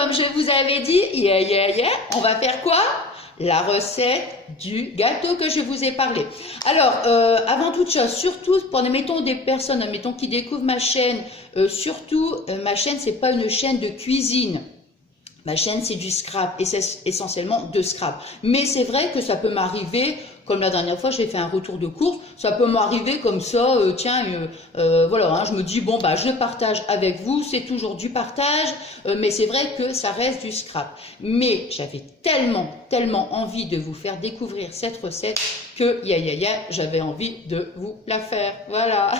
comme je vous avais dit, on va faire quoi? La recette du gâteau que je vous ai parlé. Alors, avant toute chose, surtout pour, admettons, des personnes, admettons, qui découvrent ma chaîne, ma chaîne, c'est pas une chaîne de cuisine. Ma chaîne, c'est du scrap, et c'est essentiellement de scrap. Mais c'est vrai que ça peut m'arriver, comme la dernière fois, j'ai fait un retour de course, ça peut m'arriver comme ça, voilà, hein, je me dis, bon, bah, je le partage avec vous, c'est toujours du partage, mais c'est vrai que ça reste du scrap. Mais j'avais tellement envie de vous faire découvrir cette recette que, j'avais envie de vous la faire, voilà.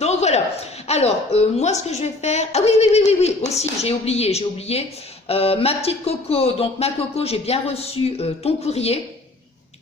Donc voilà. Alors, moi, ce que je vais faire, ah oui, aussi, j'ai oublié, ma petite Coco, donc ma Coco, j'ai bien reçu ton courrier.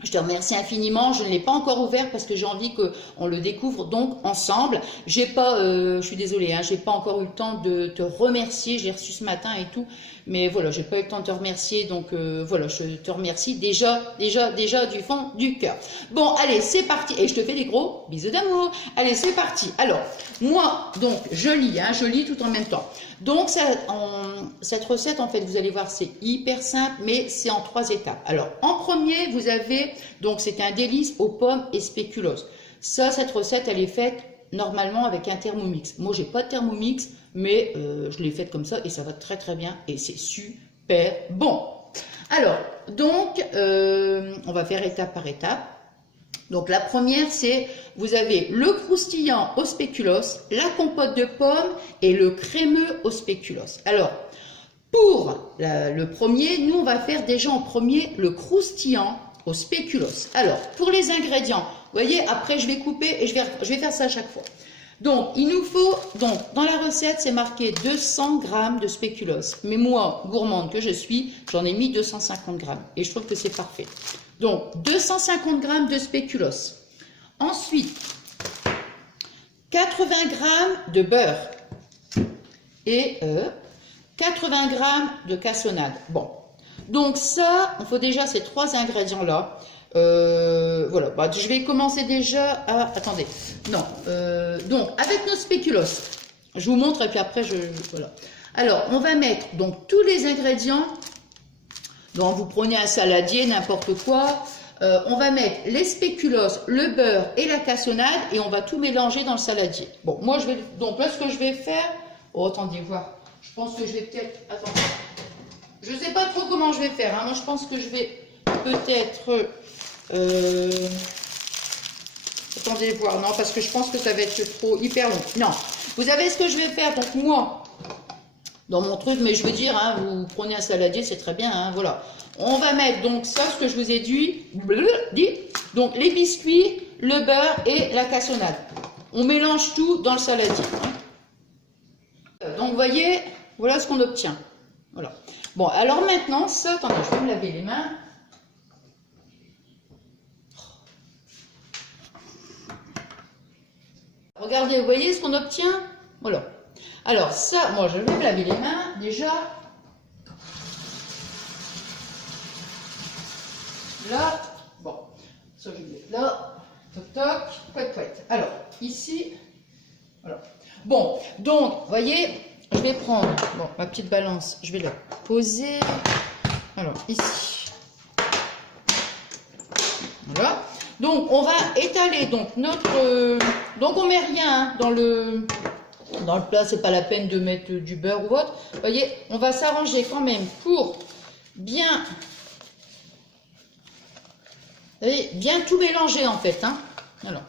Je te remercie infiniment. Je ne l'ai pas encore ouvert parce que j'ai envie qu'on le découvre donc ensemble. J'ai pas, je suis désolée, hein, j'ai pas encore eu le temps de te remercier. J'ai reçu ce matin et tout, mais voilà, j'ai pas eu le temps de te remercier. Donc voilà, je te remercie déjà du fond du cœur. Bon, allez, c'est parti. Et je te fais des gros bisous d'amour. Allez, c'est parti. Alors, moi, donc, je lis tout en même temps. Donc, cette recette, en fait, vous allez voir, c'est hyper simple, mais c'est en 3 étapes. Alors, en premier, vous avez, donc, c'est un délice aux pommes et spéculoos. Ça, cette recette, elle est faite normalement avec un Thermomix. Moi, j'ai pas de Thermomix, mais je l'ai faite comme ça et ça va très bien et c'est super bon. Alors, donc, on va faire étape par étape. Donc la première, c'est, vous avez le croustillant au spéculoos, la compote de pommes et le crémeux au spéculoos. Alors, pour le premier, nous on va faire déjà en premier le croustillant au spéculoos. Alors, pour les ingrédients, vous voyez, après je vais couper et je vais faire ça à chaque fois. Donc, il nous faut, donc, dans la recette, c'est marqué 200 g de spéculoos. Mais moi, gourmande que je suis, j'en ai mis 250 g. Et je trouve que c'est parfait. Donc, 250 g de spéculoos. Ensuite, 80 g de beurre. Et 80 g de cassonade. Bon. Donc ça, il faut déjà ces 3 ingrédients-là. Voilà, bah, je vais commencer déjà à... Attendez, non. Donc, avec nos spéculoos, je vous montre et puis après, voilà. Alors, on va mettre donc tous les ingrédients. Donc, vous prenez un saladier, n'importe quoi. On va mettre les spéculoos, le beurre et la cassonade et on va tout mélanger dans le saladier. Bon, moi, je vais... Donc là, ce que je vais faire... Oh, attendez, voir. Je pense que je vais peut-être... Attendez. Je ne sais pas trop comment je vais faire. Hein. Moi, je pense que je vais peut-être... Attendez voir, non, parce que je pense que ça va être trop hyper long. Non, vous savez ce que je vais faire, donc moi, dans mon truc, mais je veux dire, hein, vous prenez un saladier, c'est très bien, hein, voilà. On va mettre donc ça, ce que je vous ai dit, donc les biscuits, le beurre et la cassonade. On mélange tout dans le saladier. Hein. Donc, vous voyez, voilà ce qu'on obtient. Voilà. Bon, alors maintenant, ça, attendez, je vais me laver les mains. Regardez, vous voyez ce qu'on obtient? Voilà. Alors ça, moi je vais me laver les mains déjà. Là, bon, ça je vais là. Toc toc, couette. Alors, ici, voilà. Bon, donc, vous voyez, je vais prendre, bon, ma petite balance, je vais la poser. Alors, ici. Voilà. Donc, on va étaler donc notre... donc, on met rien hein, dans le plat. C'est pas la peine de mettre du beurre ou autre. Vous voyez, on va s'arranger quand même pour bien... Vous voyez, bien tout mélanger en fait. Hein. Alors.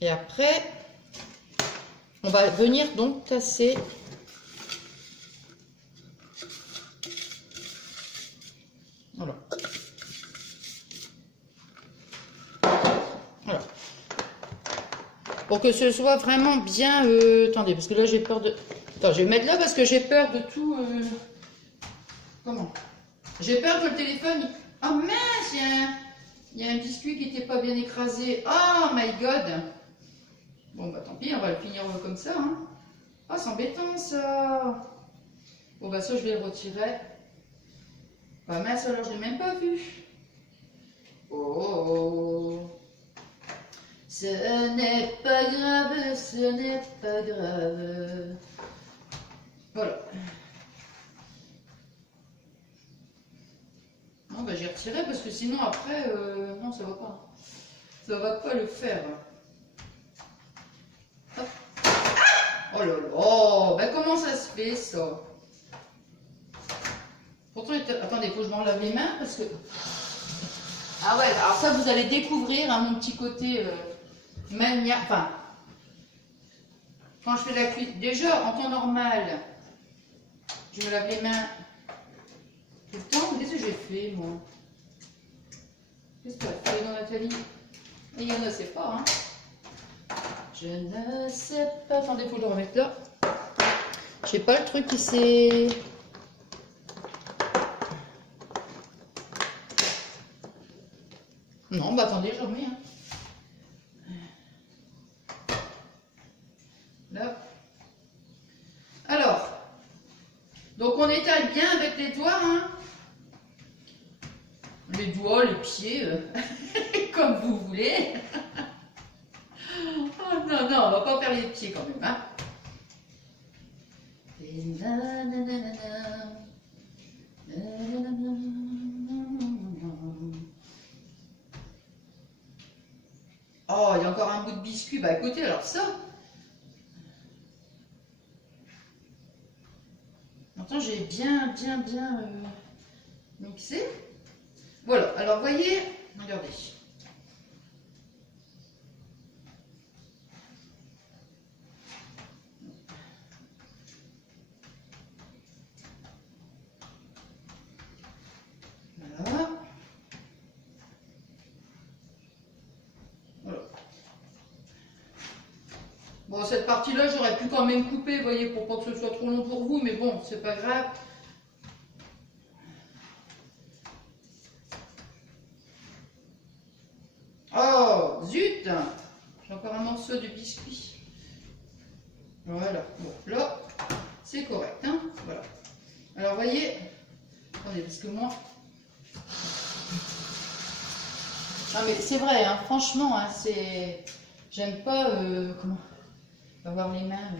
Et après, on va venir donc tasser... Voilà. Voilà. Pour que ce soit vraiment bien... attendez, parce que là j'ai peur de... Attends, je vais mettre là parce que j'ai peur de tout... Comment? J'ai peur que le téléphone... Oh mince, il y a un biscuit qui n'était pas bien écrasé. Oh my god. Bon bah tant pis, on va le finir comme ça. Hein. Oh, c'est embêtant ça. Bon bah ça je vais le retirer. Bah mince, alors je ne l'ai même pas vu. Oh. Ce n'est pas grave, ce n'est pas grave. Voilà. Non, bah, j'ai retiré parce que sinon après, non, ça va pas. Ça va pas le faire. Hop. Oh là là, bah, comment ça se fait ça? Pourtant, attendez, faut que je m'en lave les mains parce que... Ah ouais, alors ça vous allez découvrir hein, mon petit côté maniaque. Enfin, quand je fais la cuisine, déjà en temps normal, je me lave les mains tout le temps. Qu'est-ce que j'ai fait moi? Qu'est-ce que tu as fait, Nathalie? Il ne sait pas, hein. Je ne sais pas. Attendez, il faut le remettre là. Je sais pas le truc qui s'est... Non, bah attendez, je remets. Hein. Là. Alors, donc on étale bien avec les doigts, hein. Les doigts, les pieds, comme vous voulez. Oh non, non, on va pas faire les pieds quand même, hein. Et oh, il y a encore un bout de biscuit. Bah écoutez, alors ça. Maintenant, j'ai bien mixé. Voilà, alors voyez, regardez. Voilà. Voilà. Bon, cette partie-là, j'aurais pu quand même couper, vous voyez, pour pas que ce soit trop long pour vous, mais bon, c'est pas grave. Oh, zut! J'ai encore un morceau de biscuit. Voilà. Bon, là, c'est correct, hein? Voilà. Alors, voyez, attendez, parce que moi... Ah, mais c'est vrai, hein, franchement, hein, c'est... J'aime pas... comment... avoir les mains...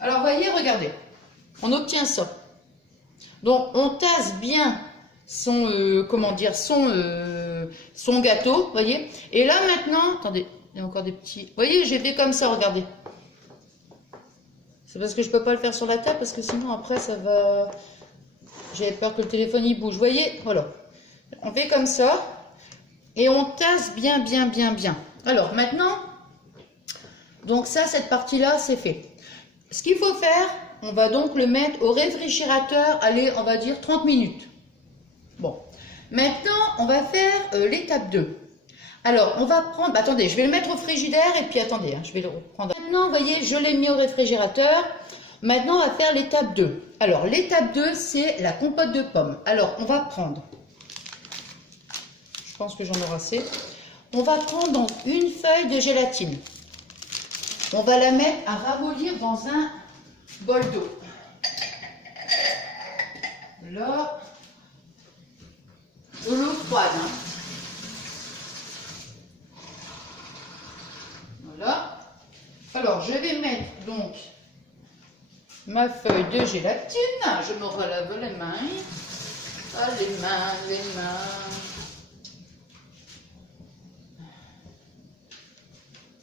Alors, voyez, regardez. On obtient ça. Donc, on tasse bien son... comment dire, son gâteau, vous voyez. Et là, maintenant... Attendez, il y a encore des petits... Vous voyez, j'ai fait comme ça, regardez. C'est parce que je peux pas le faire sur la table, parce que sinon, après, ça va... J'ai peur que le téléphone, il bouge. Vous voyez, voilà. On fait comme ça. Et on tasse bien. Alors, maintenant... Donc ça, cette partie-là, c'est fait. Ce qu'il faut faire, on va donc le mettre au réfrigérateur, allez, on va dire 30 minutes. Bon. Maintenant, on va faire l'étape 2. Alors, on va prendre... Bah, attendez, je vais le mettre au frigidaire et puis attendez, hein, je vais le reprendre. Maintenant, vous voyez, je l'ai mis au réfrigérateur. Maintenant, on va faire l'étape 2. Alors, l'étape 2, c'est la compote de pommes. Alors, on va prendre... Je pense que j'en aurai assez. On va prendre donc une feuille de gélatine. On va la mettre à ramollir dans un bol d'eau. Là, de l'eau froide. Hein. Voilà. Alors, je vais mettre donc ma feuille de gélatine. Je me relave les mains. Ah, les mains.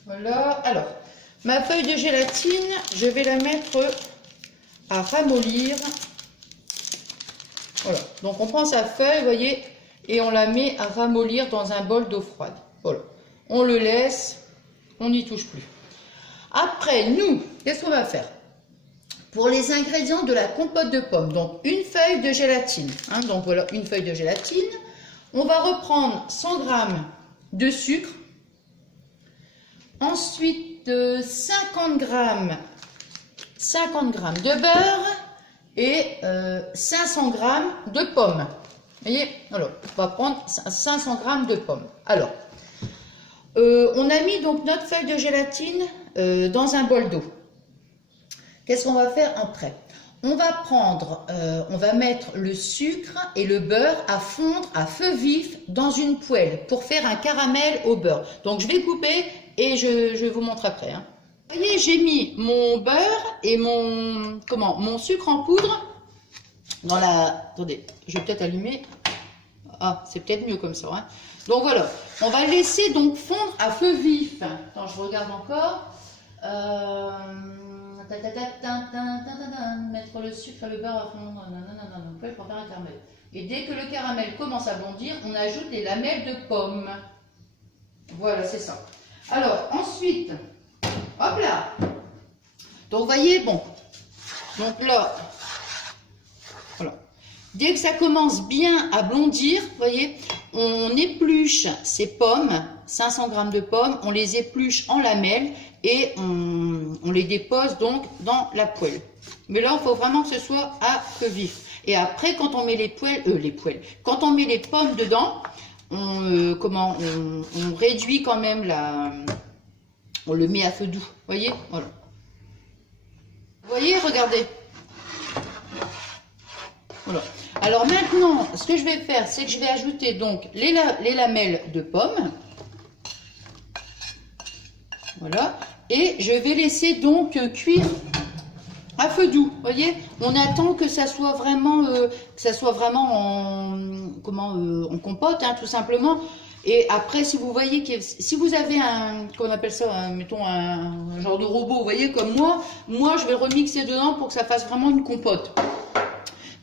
Voilà. Alors, ma feuille de gélatine, je vais la mettre à ramollir. Voilà. Donc, on prend sa feuille, vous voyez, et on la met à ramollir dans un bol d'eau froide. Voilà. On le laisse, on n'y touche plus. Après, nous, qu'est-ce qu'on va faire? Pour les ingrédients de la compote de pommes, donc une feuille de gélatine. Hein, donc, voilà, une feuille de gélatine. On va reprendre 100 g de sucre. Ensuite, 50 g de beurre et 500 g de pommes. Vous voyez, alors, on va prendre 500 g de pommes. Alors, on a mis donc notre feuille de gélatine dans un bol d'eau. Qu'est-ce qu'on va faire après? On va prendre, on va mettre le sucre et le beurre à fondre à feu vif dans une poêle pour faire un caramel au beurre. Donc, je vais couper et je vous montre après. Hein. Vous voyez, j'ai mis mon beurre et mon sucre en poudre dans la... Attendez, je vais peut-être allumer. Ah, c'est peut-être mieux comme ça. Hein. Donc voilà, on va laisser donc fondre à feu vif. Attends, je regarde encore. Mettre le sucre et le beurre à fondre pour faire un caramel. Et dès que le caramel commence à bondir, on ajoute les lamelles de pommes. Voilà, c'est ça. Alors, ensuite, hop là. Donc, vous voyez, bon. Donc là, voilà. Dès que ça commence bien à blondir, vous voyez, on épluche ces pommes, 500 g de pommes, on les épluche en lamelles et on les dépose donc dans la poêle. Mais là, il faut vraiment que ce soit à feu vif. Et après, quand on met quand on met les pommes dedans, on réduit quand même on le met à feu doux. Vous voyez, voilà. Vous voyez, regardez. Voilà. Alors maintenant, ce que je vais faire, c'est que je vais ajouter donc les lamelles de pommes. Voilà. Et je vais laisser donc cuire à feu doux. Vous voyez, on attend que ça soit vraiment, en compote, hein, tout simplement. Et après, si vous voyez que si vous avez qu'on appelle ça, mettons un genre de robot, vous voyez, comme moi je vais le remixer dedans pour que ça fasse vraiment une compote.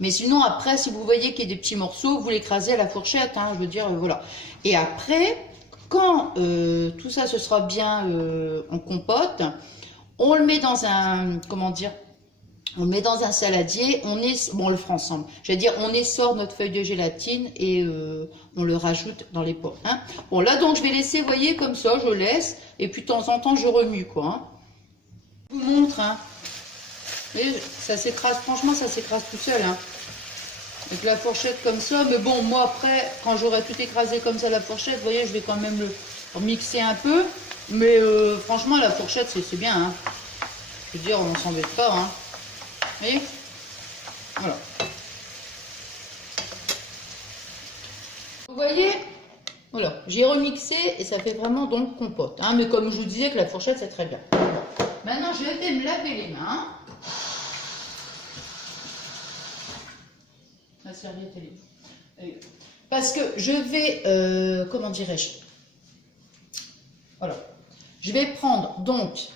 Mais sinon, après, si vous voyez qu'il y a des petits morceaux, vous l'écrasez à la fourchette, hein, je veux dire, voilà. Et après, quand tout ça se sera bien en compote, on le met dans un, on le met dans un saladier, on le fera ensemble. Je veux dire, on essore notre feuille de gélatine et on le rajoute dans les pots. Hein. Bon, là, donc, je vais laisser, vous voyez, comme ça, je laisse. Et puis, de temps en temps, je remue, quoi. Hein. Je vous montre, hein. Et ça s'écrase, franchement, ça s'écrase tout seul, hein. Avec la fourchette comme ça. Mais bon, moi, après, quand j'aurai tout écrasé comme ça, la fourchette, vous voyez, je vais quand même le mixer un peu. Mais franchement, la fourchette, c'est bien, hein. Je veux dire, on ne s'embête pas, hein. Vous voyez? Voilà. Vous voyez? Voilà, j'ai remixé et ça fait vraiment donc compote. Hein, mais comme je vous disais que la fourchette, c'est très bien. Maintenant, je vais me laver les mains. La serviette, elle est... Parce que je vais, comment dirais-je? Voilà. Je vais prendre donc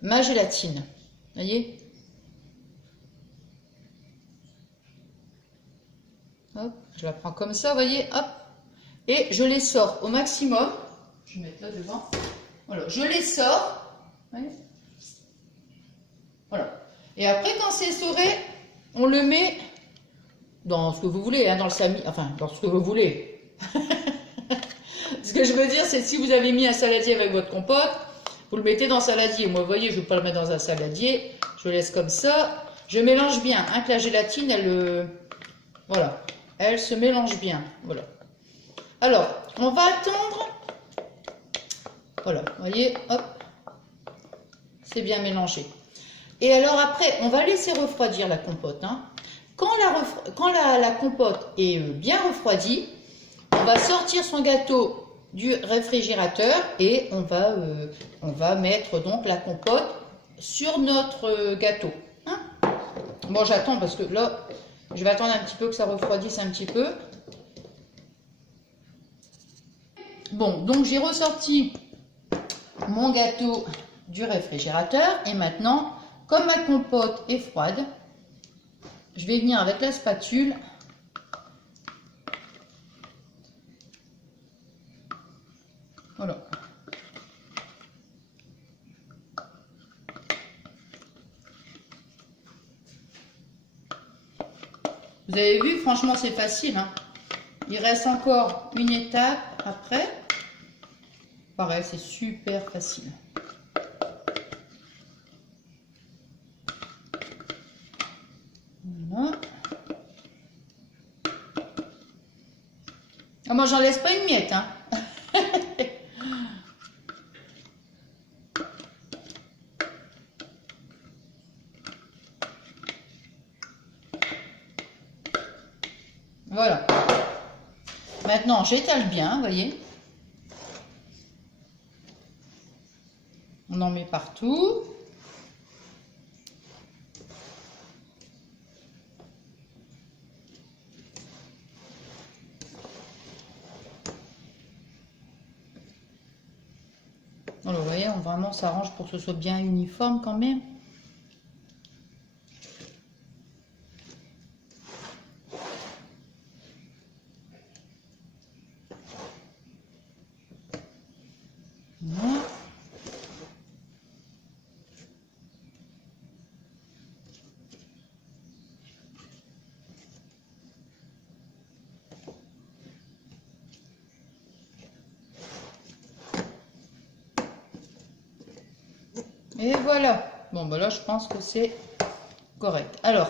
ma gélatine. Vous voyez? Hop, je la prends comme ça, vous voyez, hop. Et je les sors au maximum. Je vais mettre là devant. Voilà, je les sors. Voyez, voilà. Et après, quand c'est essoré, on le met dans ce que vous voulez, hein, dans le sami, enfin, dans ce que vous voulez. Ce que je veux dire, c'est que si vous avez mis un saladier avec votre compote, vous le mettez dans le saladier. Moi, vous voyez, je ne vais pas le mettre dans un saladier. Je le laisse comme ça. Je mélange bien, hein, que la gélatine, voilà, elle se mélange bien. Voilà. Alors, on va attendre. Voilà, vous voyez, hop, c'est bien mélangé. Et alors après, on va laisser refroidir la compote. Hein. Quand la compote est bien refroidie, on va sortir son gâteau du réfrigérateur et on va mettre donc la compote sur notre gâteau. Hein. Bon, j'attends parce que là, je vais attendre un petit peu que ça refroidisse un petit peu. Bon, donc j'ai ressorti mon gâteau du réfrigérateur et maintenant, comme ma compote est froide, je vais venir avec la spatule voilà. Vous avez vu, franchement, c'est facile. Hein. Il reste encore une étape après. Pareil, c'est super facile. Voilà. Ah, moi, j'en laisse pas une miette. Hein. Voilà. Maintenant, j'étale bien, vous voyez. On On en met partout. Alors, vous voyez, on vraiment s'arrange pour que ce soit bien uniforme quand même. Voilà. Et voilà. Bon, ben là, je pense que c'est correct. Alors,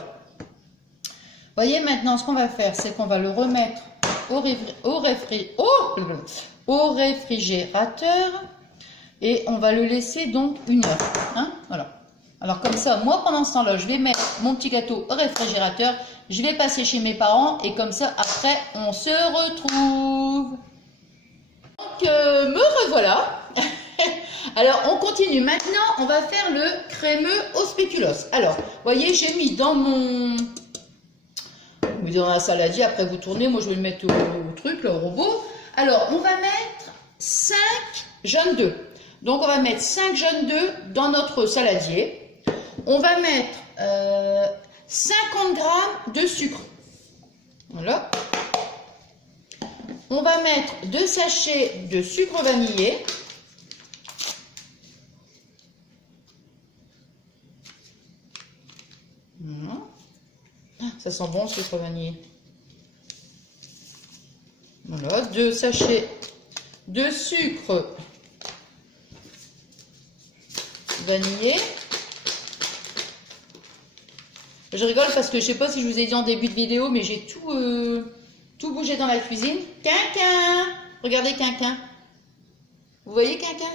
voyez, maintenant, ce qu'on va faire, c'est qu'on va le remettre au réfrigérateur et on va le laisser donc 1 heure. Hein, voilà. Alors, comme ça, moi, pendant ce temps-là, je vais mettre mon petit gâteau au réfrigérateur. Je vais passer chez mes parents et comme ça, après, on se retrouve. Donc, me revoilà. Alors, on continue. Maintenant, on va faire le crémeux au spéculoos. Alors, voyez, j'ai mis dans mon... Vous dans la saladier, après vous tournez. Moi, je vais le mettre au truc, là, au robot. Alors, on va mettre 5 jaunes d'œufs. Donc, on va mettre 5 jaunes d'œufs dans notre saladier. On va mettre 50 g de sucre. Voilà. On va mettre 2 sachets de sucre vanillé. Ça sent bon, le sucre vanillé. Voilà, 2 sachets de sucre vanillé. Je rigole parce que je sais pas si je vous ai dit en début de vidéo, mais j'ai tout bougé dans la cuisine. Quinquin! Regardez Quinquin. Vous voyez Quinquin?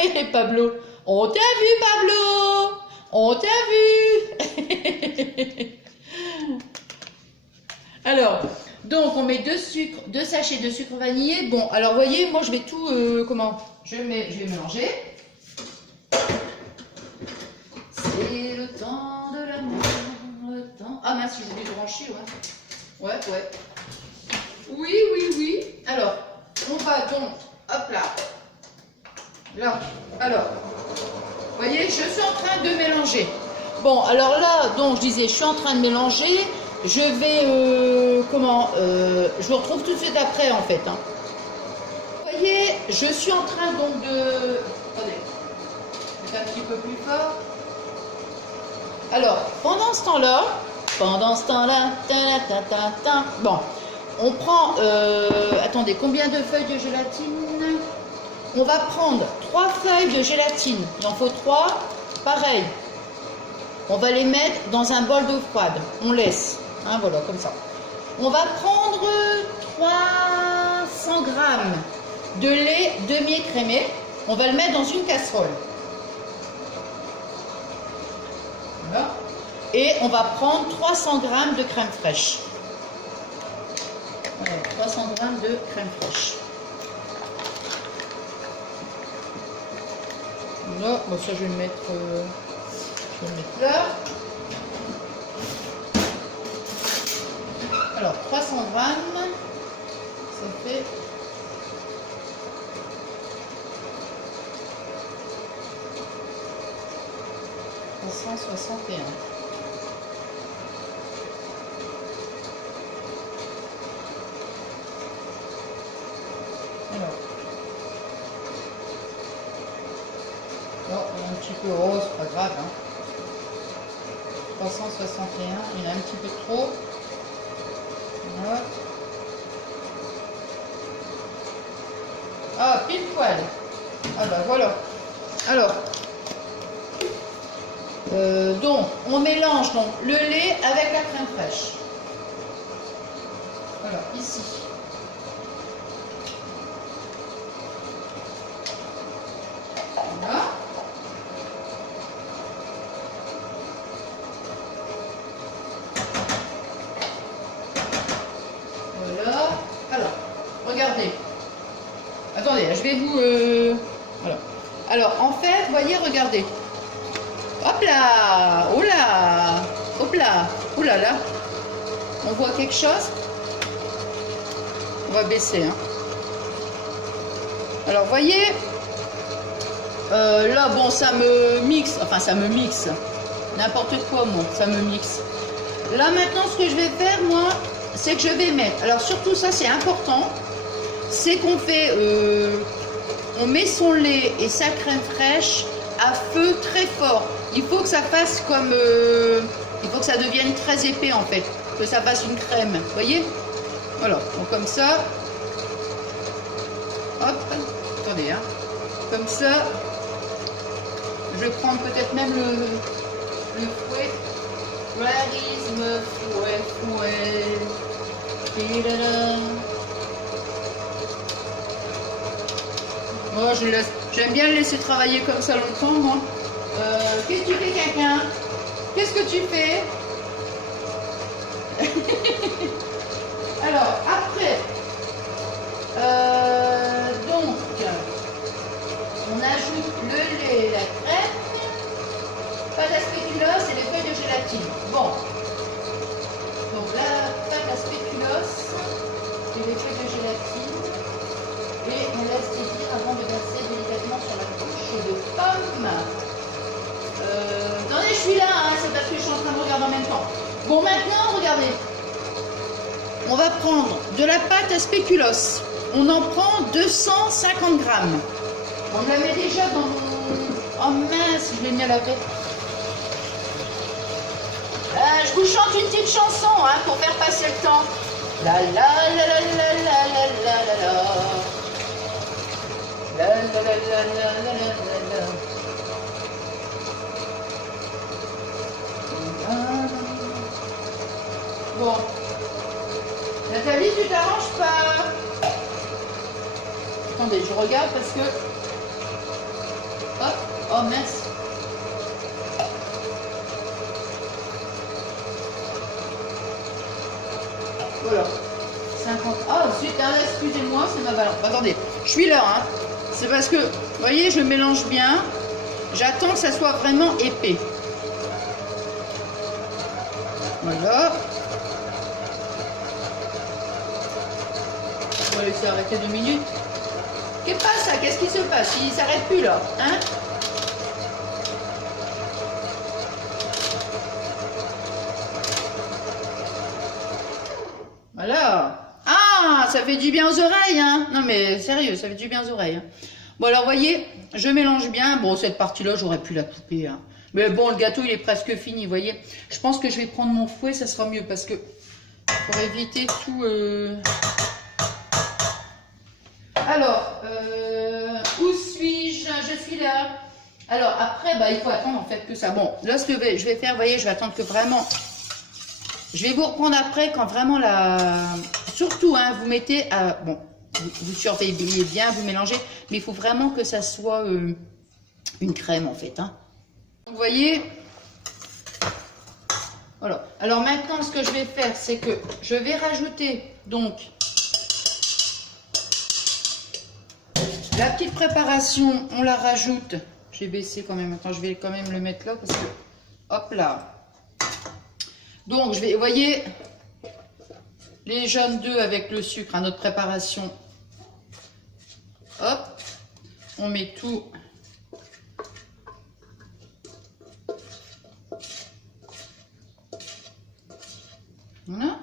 Et Pablo. On t'a vu, Pablo! On t'a vu! Alors, donc on met 2 sachets de sucre vanillé. Bon, alors voyez, moi je vais tout, je vais mélanger. C'est le temps de l'amour, le temps... Ah mince, j'ai oublié de brancher, ouais. Ouais. Oui. Alors, on va donc, hop là. Là, alors, voyez, je suis en train de mélanger. Bon, alors là, donc je disais, je suis en train de mélanger. Je vais, je vous retrouve tout de suite après en fait. Hein. Vous voyez, je suis en train donc de... Attendez, je vais faire un petit peu plus fort. Alors, pendant ce temps-là, bon, on prend, attendez, combien de feuilles de gélatine? On va prendre 3 feuilles de gélatine, il en faut 3, pareil. On va les mettre dans un bol d'eau froide, on laisse. Hein, voilà, comme ça. On va prendre 300 g de lait demi-écrémé. On va le mettre dans une casserole. Voilà. Et on va prendre 300 g de crème fraîche. Voilà, 300 g de crème fraîche. Voilà, bon, ça je vais le mettre, là. Alors, 300 g, ça fait 361. Alors, un petit peu rose, pas grave. Hein. 361, il y en a un petit peu trop. Voilà. Ah, pile poil. Ah bah voilà. Alors, donc, on mélange donc, le lait avec la crème fraîche. Voilà, ici. Voilà. Voilà. Alors, regardez. Attendez, je vais vous... voilà. Alors, en fait, voyez, regardez. Hop là, oh là, hop là, oh là là. On voit quelque chose? On va baisser, hein. Alors, voyez, là, bon, ça me mixe, enfin, ça me mixe. N'importe quoi, moi, ça me mixe. Là, maintenant, ce que je vais faire, moi, c'est que je vais mettre, alors surtout ça, c'est important, c'est qu'on fait, on met son lait et sa crème fraîche à feu très fort. Il faut que ça fasse comme, il faut que ça devienne très épais, en fait, que ça fasse une crème, vous voyez? Voilà, donc comme ça, hop, attendez, hein, comme ça, je vais prendre peut-être même le fouet. Where is my fouet? Moi, j'aime bien le laisser travailler comme ça longtemps, moi. Qu'est-ce que tu fais, quelqu'un? Qu'est-ce que tu fais? Alors, après, donc, on ajoute le lait, la crème, pâte à spéculoos et les feuilles de gélatine. Bon, donc la pâte à spéculoos et les feuilles de gélatine, et on laisse saisir avant de verser délicatement sur la couche de pomme. Attendez, je suis là, hein, c'est parce que je suis en train de regarder en même temps. Bon, maintenant, regardez. On va prendre de la pâte à spéculoos. On en prend 250 grammes. On la met déjà dans mon... Oh mince, je l'ai mis à la tête. Je vous chante une petite chanson, hein, pour faire passer le temps. La la la la la la la la la la. La la la la la la la la. Bon. Nathalie, tu t'arranges pas? Attendez, je regarde parce que... Hop, oh mince. Voilà. 50... Ah, zut, excusez-moi, c'est ma balance. Attendez, je suis là, hein. C'est parce que, vous voyez, je mélange bien. J'attends que ça soit vraiment épais. Voilà. On va laisser arrêter 2 minutes. Qu'est-ce qui passe, ça? Qu'est-ce qui se passe? Il s'arrête plus là, hein? Voilà. Ah, ça fait du bien aux oreilles, hein? Non mais sérieux, ça fait du bien aux oreilles, hein? Bon alors, voyez, je mélange bien. Bon, cette partie-là, j'aurais pu la couper, hein. Mais bon, le gâteau, il est presque fini, vous voyez. Je pense que je vais prendre mon fouet, ça sera mieux, parce que pour éviter tout... Alors, où suis-je? Je suis là. Alors, après, bah, il faut attendre, en fait, que ça... Bon, là, ce que je vais faire, vous voyez, je vais attendre que vraiment... Je vais vous reprendre après, quand vraiment la... Surtout, hein, vous mettez... Bon, vous surveillez bien, vous mélangez, mais il faut vraiment que ça soit une crème, en fait, hein. Vous voyez, voilà. Alors maintenant, ce que je vais faire, c'est que je vais rajouter donc la petite préparation. On la rajoute. J'ai baissé quand même. Attends, je vais quand même le mettre là parce que, hop là. Donc je vais, vous voyez, les jaunes d'œufs avec le sucre à notre préparation. Hop, on met tout. Voilà.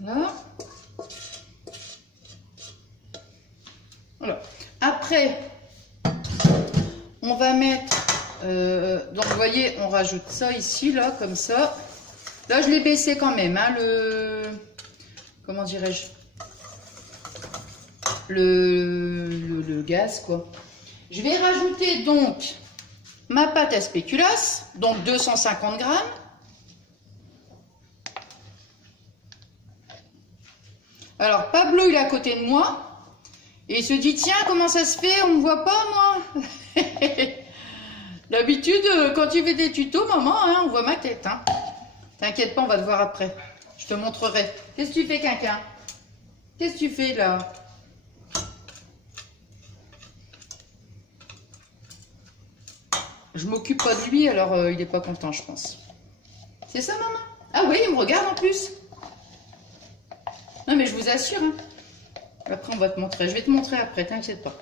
Là. Voilà. Après, on va mettre, donc vous voyez, on rajoute ça ici, là, comme ça. Là, je l'ai baissé quand même, hein, comment dirais-je, le gaz, quoi. Je vais rajouter donc ma pâte à spéculoos, donc 250 grammes. Alors, Pablo, il est à côté de moi. Et il se dit, tiens, comment ça se fait? On ne me voit pas, moi. D'habitude, quand tu fais des tutos, maman, hein, on voit ma tête. Hein. T'inquiète pas, on va te voir après. Je te montrerai. Qu'est-ce que tu fais, Quinquin? Qu'est-ce que tu fais, là? Je m'occupe pas de lui, alors il est pas content, je pense. C'est ça, maman? Ah oui, il me regarde en plus. Non, mais je vous assure. Hein. Après, on va te montrer. Je vais te montrer après, t'inquiète pas.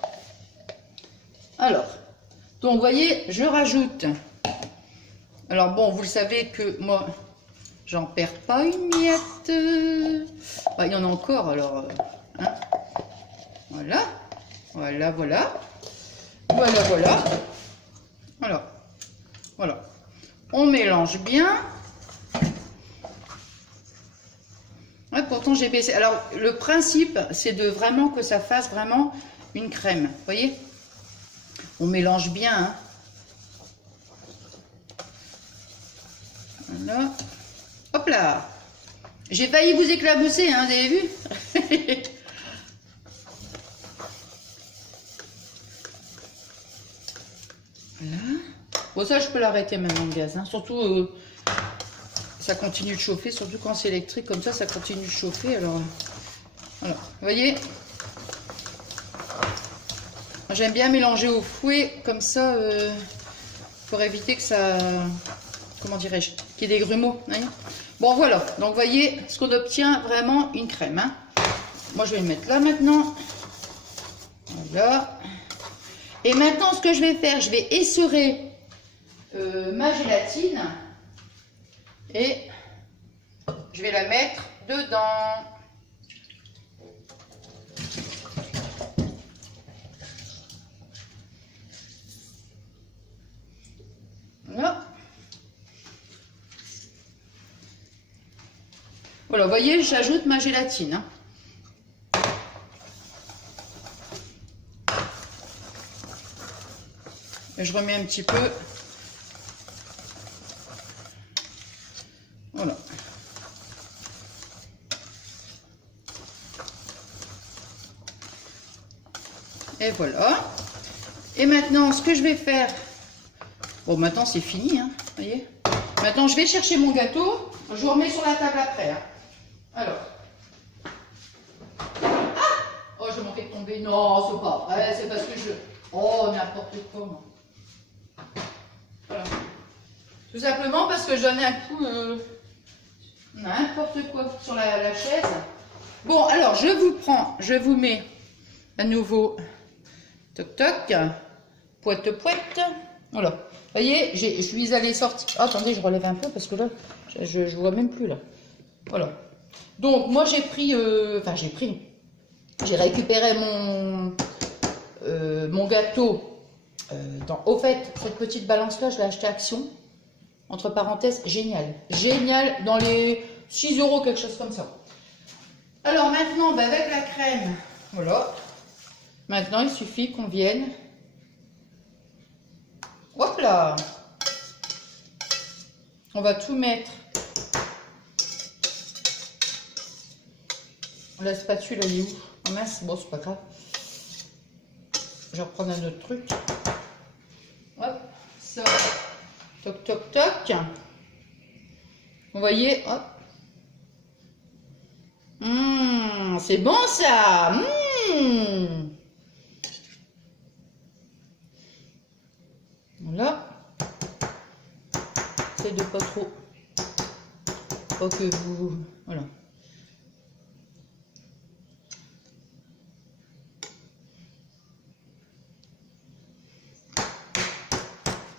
Alors, donc, vous voyez, je rajoute. Alors, bon, vous le savez que moi, j'en perds pas une miette. Bah, il y en a encore, alors. Hein. Voilà. Voilà, voilà. Voilà, voilà. Alors, voilà. On mélange bien. Ouais, pourtant, j'ai baissé. Alors, le principe, c'est de vraiment que ça fasse vraiment une crème. Vous voyez? On mélange bien. Hein. Voilà. Hop là. J'ai failli vous éclabousser, hein, vous avez vu? Voilà. Bon, ça, je peux l'arrêter maintenant, le gaz. Hein. Surtout, ça continue de chauffer. Surtout quand c'est électrique, comme ça continue de chauffer. Alors, voilà. Vous voyez? J'aime bien mélanger au fouet, comme ça, pour éviter que ça... Comment dirais-je? Qu'il y ait des grumeaux. Hein. Bon, voilà. Donc, vous voyez, ce qu'on obtient, vraiment une crème. Hein. Moi, je vais le mettre là, maintenant. Voilà. Et maintenant, ce que je vais faire, je vais essorer ma gélatine et je vais la mettre dedans. Voilà. Voilà, vous voyez, j'ajoute ma gélatine. Hein. Et je remets un petit peu. Voilà. Et voilà. Et maintenant, ce que je vais faire... Bon, maintenant, c'est fini, hein, vous voyez. Maintenant, je vais chercher mon gâteau. Je vous remets sur la table après. Hein. Alors. Ah! Oh, je m'en fais tomber. Non, c'est pas vrai. C'est parce que je... Oh, n'importe quoi, moi. Voilà. Tout simplement parce que je donnais un coup n'importe quoi sur la chaise. Bon, alors je vous prends, je vous mets à nouveau toc toc, poète poète. Voilà. Vous voyez, je suis allée sortir. Oh, attendez, je relève un peu parce que là, je vois même plus là. Voilà. Donc moi j'ai pris, j'ai récupéré mon gâteau. Au fait, cette petite balance là, je l'ai acheté Action. Entre parenthèses, génial. Génial, dans les 6 €, quelque chose comme ça. Alors maintenant, bah, avec la crème, voilà. Maintenant, il suffit qu'on vienne. Hop là. On va tout mettre. La spatule, elle est où? Oh mince, bon, c'est pas grave. Je vais reprendre un autre truc. Hop, ça. Toc, toc, toc. Vous voyez, hop. C'est bon ça. Voilà. C'est de pas trop. Pas que vous... Voilà.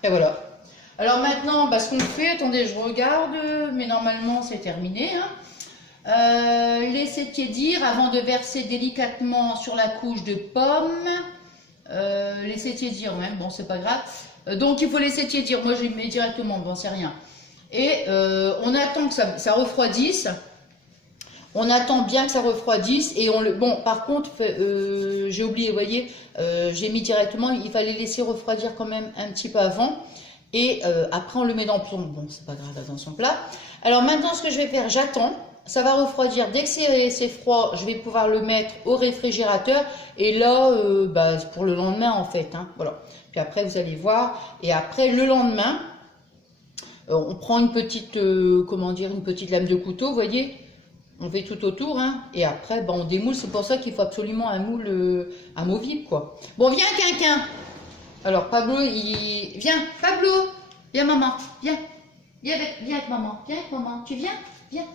Et voilà. Alors maintenant, bah, ce qu'on fait, attendez, je regarde, mais normalement c'est terminé. Hein. Laissez tiédir avant de verser délicatement sur la couche de pommes. Laissez tiédir même, bon c'est pas grave. Donc il faut laisser tiédir, moi je mets directement, bon c'est rien. Et on attend que ça refroidisse. On attend bien que ça refroidisse et on le... Bon, par contre, j'ai oublié, vous voyez, j'ai mis directement, il fallait laisser refroidir quand même un petit peu avant. Et après, on le met dans son... Bon, c'est pas grave, dans son plat. Alors maintenant, ce que je vais faire, j'attends. Ça va refroidir. Dès que c'est froid, je vais pouvoir le mettre au réfrigérateur. Et là, bah, pour le lendemain, en fait. Hein, voilà. Puis après, vous allez voir. Et après, le lendemain, on prend une petite, comment dire, une petite lame de couteau, vous voyez. On fait tout autour, hein. Et après, on démoule. C'est pour ça qu'il faut absolument un moule amovible, quoi. Bon, viens, Quinquin. Alors, Pablo, Viens, Pablo. Viens, maman. Viens. Viens avec maman. Viens avec maman. Tu viens? Viens.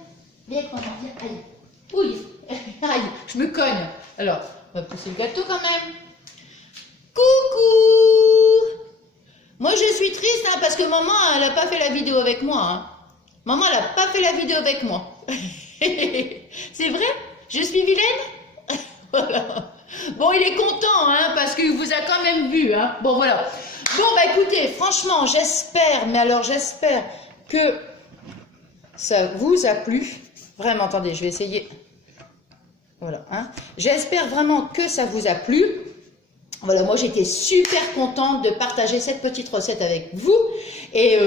Viens avec maman. Viens. Allez. Oui. Aïe, je me cogne. Alors, on va pousser le gâteau quand même. Coucou. Moi, je suis triste, hein, parce que maman, elle n'a pas fait la vidéo avec moi, hein. Maman, elle n'a pas fait la vidéo avec moi. C'est vrai? Je suis vilaine? Voilà. Bon, il est content, hein, parce qu'il vous a quand même vu, hein. Bon, voilà. Bon, écoutez, franchement, j'espère, mais alors j'espère que ça vous a plu. Vraiment, attendez, je vais essayer. Voilà, hein. J'espère vraiment que ça vous a plu. Voilà, moi j'étais super contente de partager cette petite recette avec vous. Et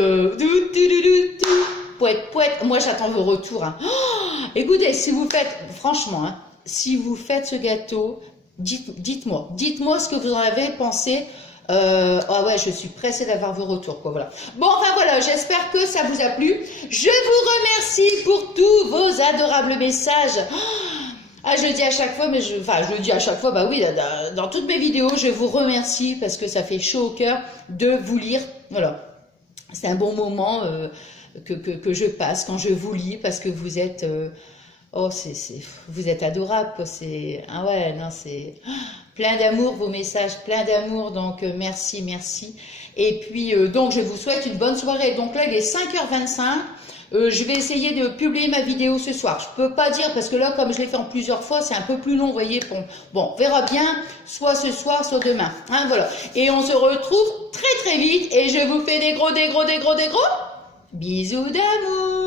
pouette, pouette. Moi j'attends vos retours, hein. Oh, écoutez, si vous faites, franchement, hein, si vous faites ce gâteau, dites-moi ce que vous en avez pensé. Ah ouais, je suis pressée d'avoir vos retours, quoi, voilà. Bon, enfin voilà, j'espère que ça vous a plu. Je vous remercie pour tous vos adorables messages. Ah, je le dis à chaque fois, mais je le dis à chaque fois, bah oui, dans toutes mes vidéos, je vous remercie parce que ça fait chaud au cœur de vous lire. Voilà, c'est un bon moment que je passe quand je vous lis parce que vous êtes, vous êtes adorables, quoi. Ah ouais, non, c'est plein d'amour vos messages, plein d'amour, donc merci, merci. Et puis donc je vous souhaite une bonne soirée. Donc là, il est 5h25. Je vais essayer de publier ma vidéo ce soir. Je peux pas dire parce que là, comme je l'ai fait en plusieurs fois, c'est un peu plus long, vous voyez. Bon, on verra bien, soit ce soir, soit demain. Hein, voilà. Et on se retrouve très très vite. Et je vous fais des gros bisous d'amour.